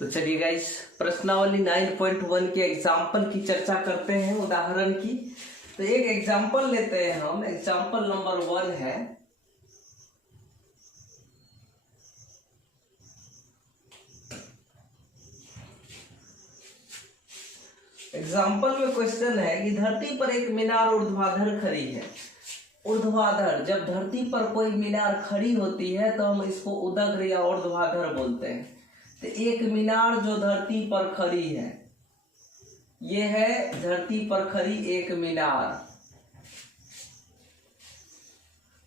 तो चलिए गाइस, प्रश्नावली 9.1 के एग्जाम्पल की चर्चा करते हैं, उदाहरण की। तो एक एग्जाम्पल लेते हैं हम। एग्जाम्पल नंबर 1 है, एग्जाम्पल में क्वेश्चन है कि धरती पर एक मीनार ऊर्ध्वाधर खड़ी है। ऊर्ध्वाधर, जब धरती पर कोई मीनार खड़ी होती है तो हम इसको उदग्र या ऊर्ध्वाधर बोलते हैं। तो एक मीनार जो धरती पर खड़ी है, ये है धरती पर खड़ी एक मीनार।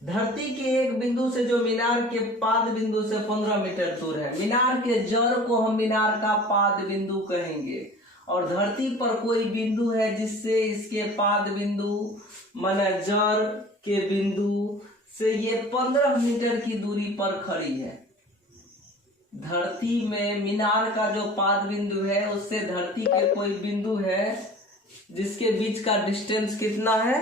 धरती के एक बिंदु से जो मीनार के पाद बिंदु से 15 मीटर दूर है। मीनार के जड़ को हम मीनार का पाद बिंदु कहेंगे। और धरती पर कोई बिंदु है जिससे इसके पाद बिंदु माने जड़ के बिंदु से ये 15 मीटर की दूरी पर खड़ी है। धरती में मीनार का जो पाद बिंदु है उससे धरती के कोई बिंदु है जिसके बीच का डिस्टेंस कितना है?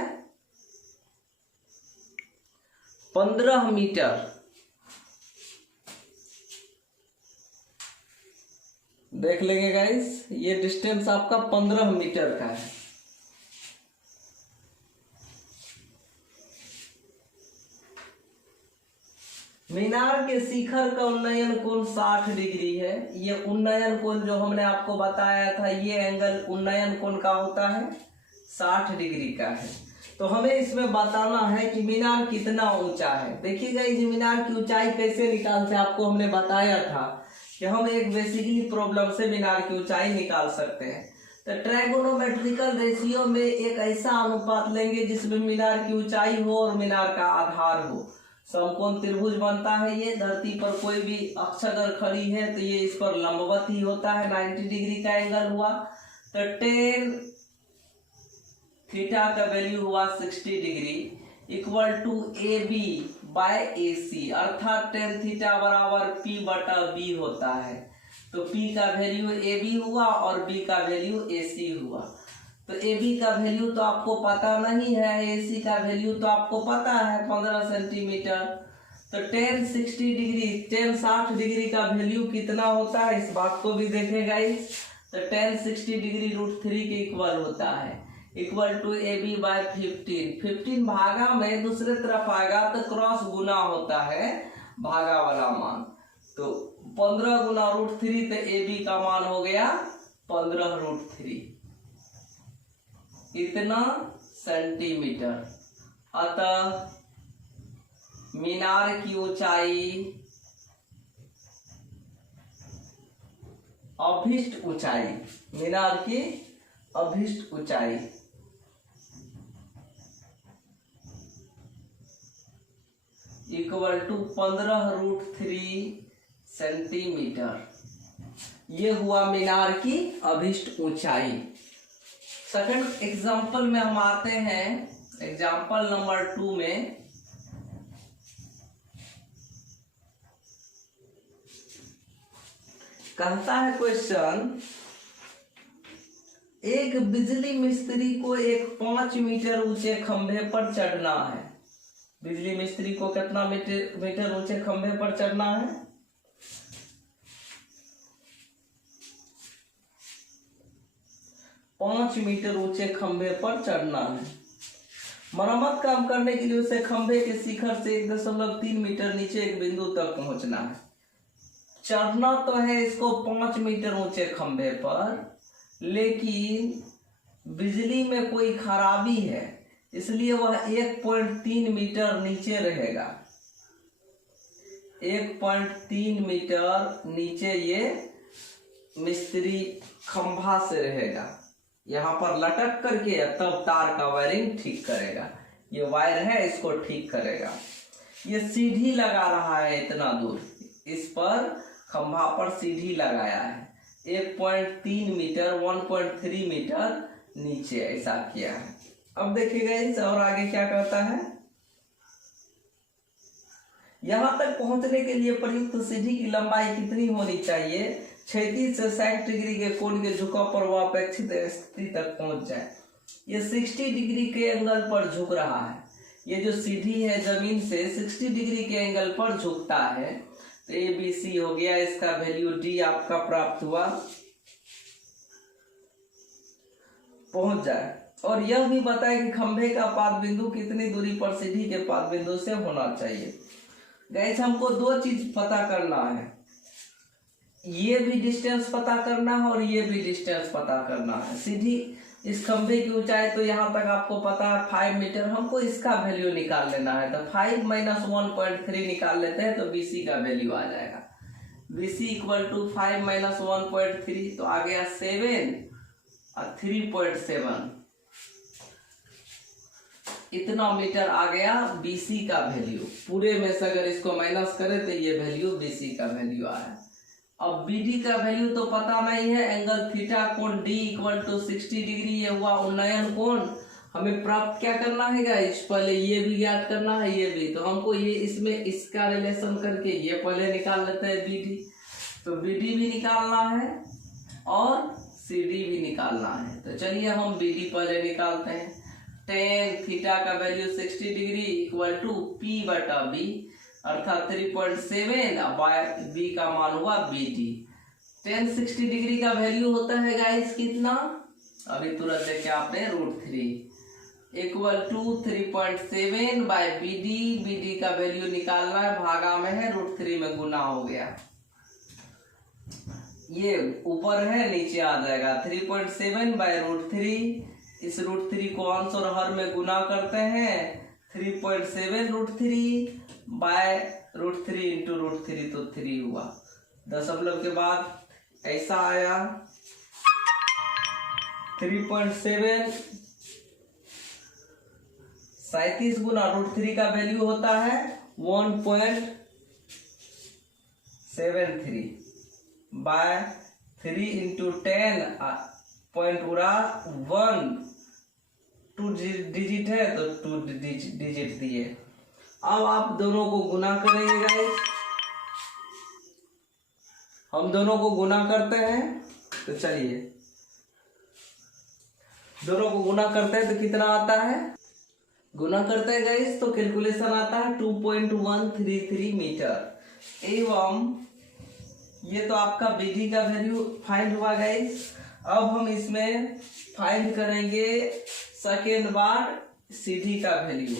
15 मीटर। देख लेंगे गाइस, ये डिस्टेंस आपका 15 मीटर का है। मीनार के शिखर का उन्नयन कोण 60 डिग्री है। ये उन्नयन कोण जो हमने आपको बताया था, ये एंगल उन्नयन कोण का होता है 60 डिग्री का है। तो हमें इसमें बताना है कि मीनार कितना ऊंचा है। देखिएगा, इस मीनार की ऊंचाई कैसे निकालते हैं, आपको हमने बताया था कि हम एक बेसिकली प्रॉब्लम से मीनार की ऊंचाई निकाल सकते हैं। तो ट्रायगोनोमेट्रिकल रेशियो में एक ऐसा अनुपात लेंगे जिसमें मीनार की ऊंचाई हो और मीनार का आधार हो। समकोण त्रिभुज बनता है। ये धरती पर कोई भी अक्ष अगर खड़ी है तो ये इस पर लंबवत ही होता है। 90 डिग्री का एंगल हुआ तो tan थीटा का वैल्यू हुआ 60 degree equal to AB by AC, अर्थात tan थीटा बराबर P बटा B होता है। तो P का वैल्यू AB हुआ और B का वैल्यू AC हुआ। तो AB का वैल्यू तो आपको पता नहीं है, AC का वैल्यू तो आपको पता है 15 सेंटीमीटर। तो tan 60 डिग्री, tan 60 डिग्री का वैल्यू कितना होता है, इस बात को भी देखेगा इस। तो tan 60 डिग्री √3 के इक्वल होता है, इक्वल टू AB बाय 15। 15 भागा में दूसरे तरफ आएगा तो क्रॉस गुना होता है भागा वाला मान। तो 15 गुना √3, तो AB का मान हो गया 15 √3, इतना सेंटीमीटर। अतः मीनार की ऊंचाई, अभिष्ट ऊंचाई, मीनार की अभिष्ट ऊंचाई इक्वल टू 15 √3 सेंटीमीटर। ये हुआ मीनार की अभिष्ट ऊंचाई। सेकंड एग्जाम्पल में हम आते हैं, एग्जाम्पल नंबर 2 में। कहता है क्वेश्चन, एक बिजली मिस्त्री को एक 5 मीटर ऊंचे खंभे पर चढ़ना है। बिजली मिस्त्री को कितना मीटर ऊंचे खंभे पर चढ़ना है? 5 मीटर ऊंचे खंभे पर चढ़ना है। मरम्मत काम करने के लिए उसे खंभे के शिखर से 1.3 मीटर नीचे एक बिंदु तक पहुंचना है। चढ़ना तो है इसको 5 मीटर ऊंचे खंभे पर, लेकिन बिजली में कोई खराबी है, इसलिए वह 1.3 मीटर नीचे रहेगा। 1.3 मीटर नीचे ये मिस्त्री खंभा से रहेगा, यहाँ पर लटक करके तब तार का वायरिंग ठीक करेगा। ये वायर है, इसको ठीक करेगा। ये सीढ़ी लगा रहा है इतना दूर, इस पर खंभा पर सीढ़ी लगाया है 1.3 मीटर 1.3 मीटर नीचे, ऐसा किया है। अब देखिएगा इस और आगे क्या कहता है। यहां तक पहुंचने के लिए प्रयुक्त सीढ़ी की लंबाई कितनी होनी चाहिए? क्षैतिज से 60 डिग्री के कोण के झुकाव पर वह अपेक्षित स्थिति तक पहुंच जाए। ये 60 डिग्री के एंगल पर झुक रहा है। ये जो सीढ़ी है जमीन से 60 डिग्री के एंगल पर झुकता है। तो ए बी सी हो गया, इसका वैल्यू डी आपका प्राप्त हुआ। पहुंच जाए। और यह भी बताए कि खंभे का पाद बिंदु कितनी दूरी पर सीढ़ी के पाद बिंदु से होना चाहिए। गाइस हमको दो चीज पता करना है, ये भी डिस्टेंस पता करना है और ये भी डिस्टेंस पता करना है। सीधी इस खंभे की ऊंचाई तो यहाँ तक आपको पता है 5 मीटर, हमको इसका वैल्यू निकाल लेना है। तो 5 - 1.3 निकाल लेते हैं तो BC का वैल्यू आ जाएगा। BC = 5 - 1.3 तो आ गया 7 और 3.7, इतना मीटर आ गया BC का वैल्यू। पूरे में से अगर इसको माइनस करें तो ये वैल्यू BC का वैल्यू आया। अब BD का वैल्यू तो पता नहीं है। एंगल थीटा कोण D = 60 डिग्री, ये हुआ उन्नयन कोण। हमें प्राप्त क्या करना है गाइस, पहले ये भी ज्ञात करना है, ये भी। तो हमको ये इसमें इसका रिलेशन करके ये पहले निकाल लेते हैं BD। तो BD भी निकालना है और CD भी निकालना है। तो चलिए हम BD पहले निकालते हैं। tan थीटा का वैल्यू 60 डिग्री = P/B अर्थात 3.7 बाय B का मान हुआ BD। tan 60 डिग्री का वैल्यू होता है गाइस कितना, अभी तुरंत देखे आपने, √3 = 3.7 बाय BD। BD का वैल्यू निकालना है, भागा में है, √3 में गुना हो गया। ये ऊपर है नीचे आ जाएगा, 3.7 बाय √3। इस √3 को अंश और हर में गुना करते हैं, 3.7 √3 बाय √3 इंटू √3 तो 3 हुआ। दशमलव के बाद ऐसा आया 3.7 37 गुना √3 का वैल्यू होता है 1.73 बाय 3 इंटू 10 पॉइंट पूरा 1 2 डिजिट है तो 2 डिजिट दिए। अब आप दोनों को गुना करेंगे गाइस, हम दोनों को गुना करते हैं। तो चलिए दोनों को गुना करते हैं तो कितना आता है, गुना करते हैं गाइस तो कैलकुलेशन आता है 2.133 मीटर। एवं ये तो आपका BD का वैल्यू फाइंड हुआ गाइस। अब हम इसमें फाइंड करेंगे सेकेंड बार CD का वैल्यू।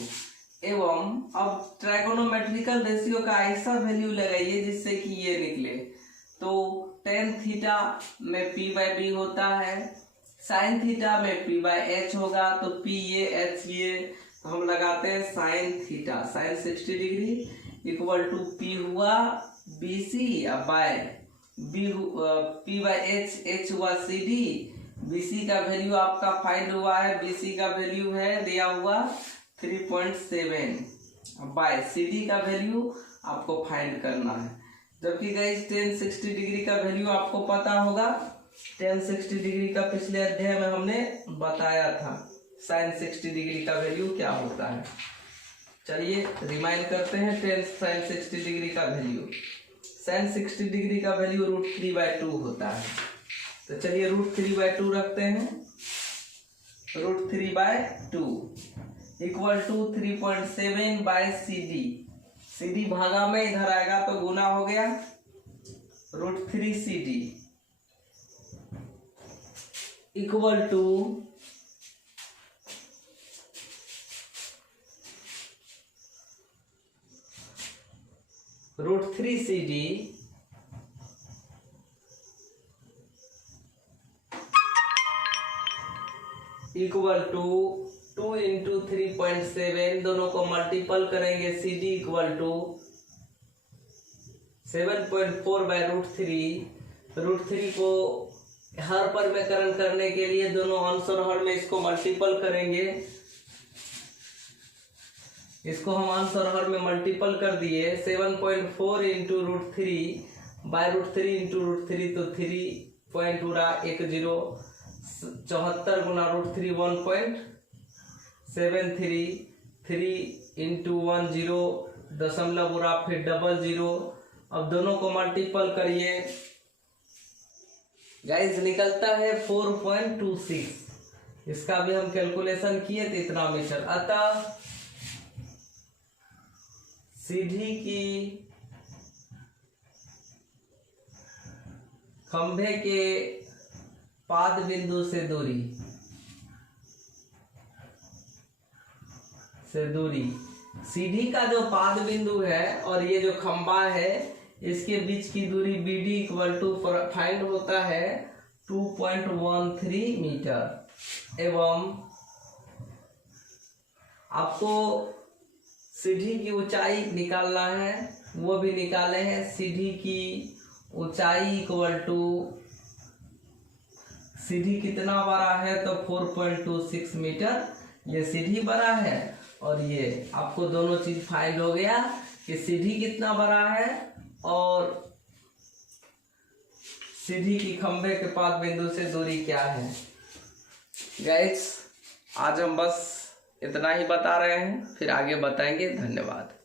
एवं अब ट्राइगोनोमेट्रिकल रेशियो का ऐसा वैल्यू लगाइए जिससे कि ये निकले। तो tan थीटा में P/B होता है, sin थीटा में P/H होगा। तो P ये H ये, तो हम लगाते हैं sin theta, sin 60 degree = P हुआ BC बाय P/H, H हुआ CD। BC का वैल्यू आपका फाइंड हुआ है, BC का वैल्यू है दिया हुआ 3.7 बाय CD का वैल्यू आपको फाइंड करना है। जबकि गाइस tan 60 डिग्री का वैल्यू आपको पता होगा, tan 60 डिग्री का पिछले अध्याय में हमने बताया था sin 60 डिग्री का वैल्यू क्या होता है। चलिए रिमाइंड करते हैं sin 60 डिग्री का वैल्यू। sin 60 डिग्री का वैल्यू √3/2 होता है। तो चलिए √3/2 रखते हैं, √3/2 = 3.7 बाय CD। CD भागा में इधर आएगा तो गुना हो गया, √3 CD = √3 CD = 2 इंटू 3.7, दोनों को मल्टीपल करेंगे। CD = 7.4 bye √3। √3 को हर पर में करण करने के लिए दोनों अंश और हर में इसको मल्टीपल करेंगे। इसको हम अंश और हर में मल्टीपल कर दिए, 7.4 इंटू √3 बाय √3 इंटू √3 तो 3.10 74 गुना √3 1.73 3 इंटू 10 दशमलव बुरा फिर 00। अब दोनों को मल्टीपल करिए गाइस, निकलता है 4.26। इसका भी हम कैलकुलेशन किए थे इतना मीटर। अतः सीधी की खंभे के पाद बिंदु से दूरी सीढ़ी का जो पाद बिंदु है और ये जो खंभा है इसके बीच की दूरी BD इक्वल टू फाइंड होता है 2.13 मीटर। एवं आपको सीढ़ी की ऊंचाई निकालना है, वो भी निकाले हैं। सीढ़ी की ऊंचाई इक्वल टू, सीढ़ी कितना बड़ा है तो 4.26 मीटर, ये सीढ़ी बड़ा है और ये आपको दोनों चीज फाइंड हो गया कि सीढ़ी कितना बड़ा है और सीढ़ी की खंभे के पाद बिंदु से दूरी क्या है। गाइस आज हम बस इतना ही बता रहे हैं, फिर आगे बताएंगे। धन्यवाद।